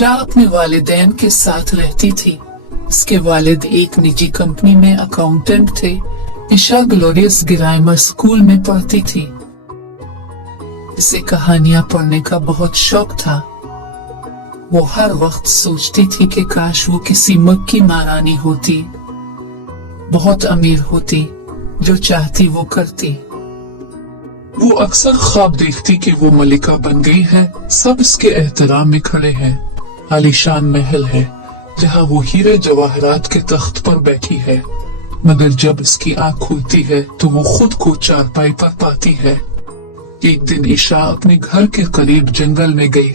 ईशा अपने वालिदैन के साथ रहती थी। इसके वालिद एक निजी कंपनी में अकाउंटेंट थे। ईशा ग्लोरियस गिराइमर स्कूल में पढ़ती थी। इसे कहानियां पढ़ने का बहुत शौक था। वो हर वक्त सोचती थी कि काश वो किसी मक्की महारानी होती, बहुत अमीर होती, जो चाहती वो करती। वो अक्सर ख्वाब देखती कि वो मलिका बन गई है, सब इसके एहतराम में खड़े हैं। आलीशान महल है जहाँ वो हीरे जवाहरात के तख्त पर बैठी है, मगर जब इसकी आँख खुलती है तो वो खुद को चारपाई पर पाती है। एक दिन ईशा अपने घर के करीब जंगल में गई।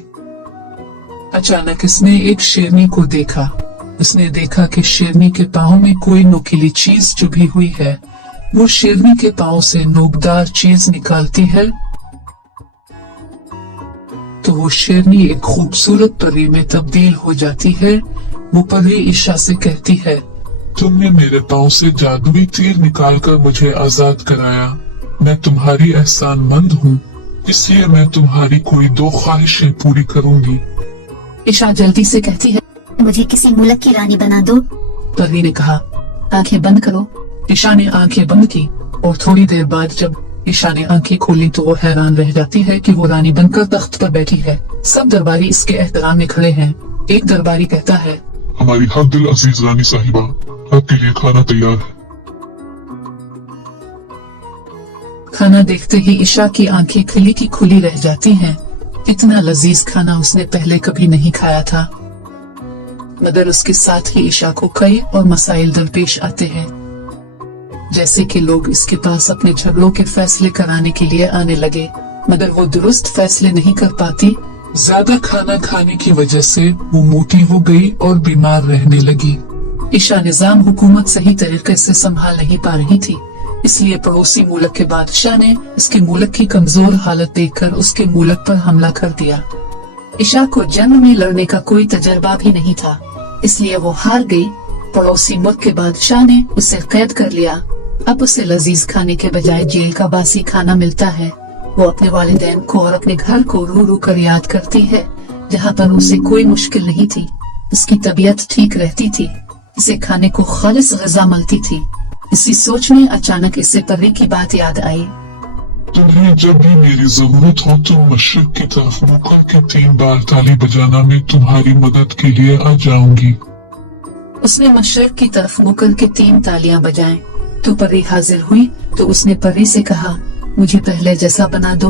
अचानक इसने एक शेरनी को देखा। इसने देखा कि शेरनी के पाँव में कोई नुकीली चीज चुभी हुई है। वो शेरनी के पाँव से नोकदार चीज निकालती है तो वो शेरनी एक खूबसूरत परी में तब्दील हो जाती है। वो परी ईशा से कहती है, तुमने मेरे पाँव से जादुई तीर निकालकर मुझे आजाद कराया। मैं तुम्हारी एहसानमंद हूँ, इसलिए मैं तुम्हारी कोई 2 ख्वाहिशें पूरी करूँगी। ईशा जल्दी से कहती है, मुझे किसी मुल्क की रानी बना दो। परी ने कहा, आंखें बंद करो। ईशा ने आंखें बंद की और थोड़ी देर बाद जब ईशा ने आंखें खोली तो वो हैरान रह जाती है कि वो रानी बनकर तख्त पर बैठी है। सब दरबारी इसके एहतराम में खड़े हैं। एक दरबारी कहता है, हमारी हक दिल अजीज रानी साहिबा, आपके लिए खाना तैयार है। खाना देखते ही ईशा की आंखें खिली की खुली रह जाती हैं। इतना लजीज खाना उसने पहले कभी नहीं खाया था। मगर उसके साथ ही ईशा को कई और मसाइल दरपेश आते हैं, जैसे कि लोग इसके पास अपने झगड़ों के फैसले कराने के लिए आने लगे, मगर वो दुरुस्त फैसले नहीं कर पाती। ज्यादा खाना खाने की वजह से वो मोटी हो गई और बीमार रहने लगी। ईशा निजाम हुकूमत सही तरीके से संभाल नहीं पा रही थी, इसलिए पड़ोसी मुल्क के बादशाह ने इसके मुल्क की कमजोर हालत देखकर उसके मुल्क पर हमला कर दिया। ईशा को जंग में लड़ने का कोई तजर्बा भी नहीं था, इसलिए वो हार गई। पड़ोसी मुल्क के बादशाह ने उसे कैद कर लिया। अब उसे लजीज खाने के बजाय जेल का बासी खाना मिलता है। वो अपने वालिदैन को और अपने घर को रू रू कर याद करती है, जहाँ पर उसे कोई मुश्किल नहीं थी। उसकी तबीयत ठीक रहती थी, इसे खाने को खालिस ग़िज़ा मिलती थी। इसी सोच में अचानक इसे परी की बात याद आई। तुम्हें जब भी मेरी जरूरत हो तुम मशरिक की तरफ मुड़ के 3 बार ताली बजाना, मैं तुम्हारी मदद के लिए आ जाऊंगी। उसने मशरिक की तरफ मुकर के 3 तालियां बजाएं तो परी हाजिर हुई। तो उसने परी से कहा, मुझे पहले जैसा बना दो।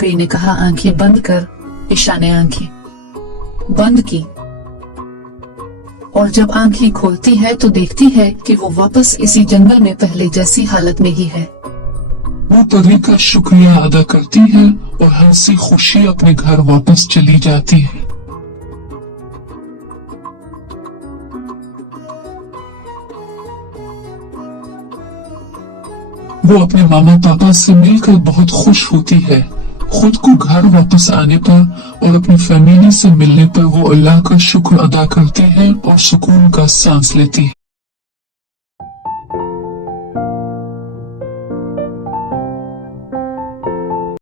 परी ने कहा, आंखें बंद कर। ईशा ने आंखें बंद की और जब आंखें खोलती है तो देखती है कि वो वापस इसी जंगल में पहले जैसी हालत में ही है। वो परी का शुक्रिया अदा करती है और हंसी खुशी अपने घर वापस चली जाती है। वो अपने मामा पापा से मिलकर बहुत खुश होती है। खुद को घर वापस आने पर और अपनी फैमिली से मिलने पर वो अल्लाह का शुक्र अदा करती है और सुकून का सांस लेती है।